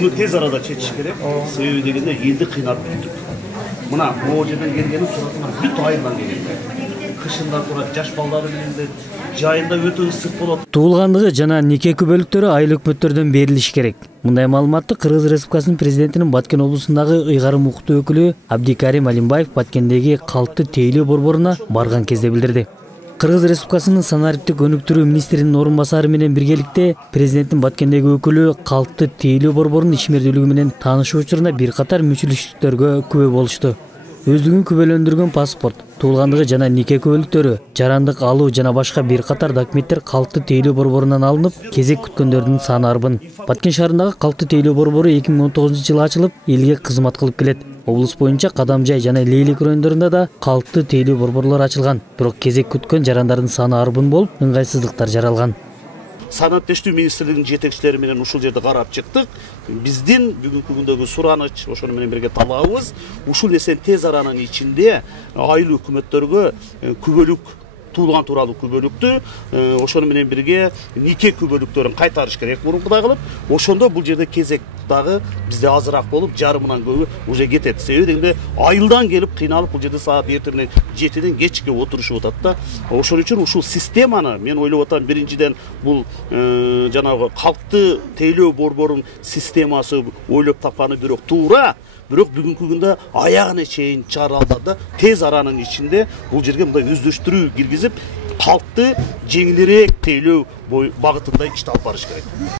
Bunu tez arada çekiş gerek. Sebebi degende eldi kıynap büyüdük. Mına o жерден келгени туратынан бүт айылдан келген. Кышында турат жаш балдары менен де жайында өтө ысык болот. Туулгандыгы жана нике күбөлүктөрү айыл өкмөттөрдөн берилиши керек. Мындай маалыматты Кыргыз Республикасынын президентинин Баткен облусундагы ыйгарым укуктуу өкүлү Абдикарим Алимбаев Баткендеги калкты тейлөө борборуна барган кезде билдирди. Кыргыз Республикасынын санариптик өнүктүрүү министринин орун басары менен биргеликте президенттин Баткендеги өкүлү калкты тейлөө борборунун ишмердүүлүгү менен таанышуу учурунда бир катар мүчүлүштүктөргө күбө болушту. Өздүгүн күбөлөндүргөн паспорт, туулгандыгы жана нике күбөлүктөрү, жарандык алуу жана башка бир катар документтер калкты тейлөө борборунан алынып, кезек күткөндөрдүн саны арбын. Баткен шаарындагы калкты тейлөө борбору 2019-жылы ачылып, элге кызмат кылып келет. Облус боюнча Кадамжай жана Лейлик райондорунда да калкты тейлөө борборлор ачылган. Бирок кезек күткөн жарандардын саны арбын болуп, ыңгайсыздыктар жаралган. Санаттештүү министрлигинин жетекчилери менен ушул жерде карап чыктык. Биздин бүгүнкү күндөгү сураныч, ошону менен бирге талабыбыз ушул нерсени тез аранын ичинде айыл өкмөттөргө күбөлүк туулган тууралуу күбөлүктү, ошону менен бирге нике күбөлүктөрүн кайтарыш керек мурункудай кылып, ошондо бул жерде кезек дагы бизде азыраак болуп, жарымынан көбү уже кетет. Себеби дегенде айылдан келип кыйналып бул жерде саат эртеңнен 7ден кечке отурушуп атат да. Ошон үчүн ушул системаны мен ойлоп атам, биринчиден бул жанагы калкты тейлөө борборунун системасы ойлоп тапканы бирок туура. Бирок бүгүнкү күндө аягына чейин чыгарылды да, тез аранын ичинде бул жерге мындай өздөштүрүү киргизип, калкты жеңилирээк тейлөө багытында ишти алып барыш керек.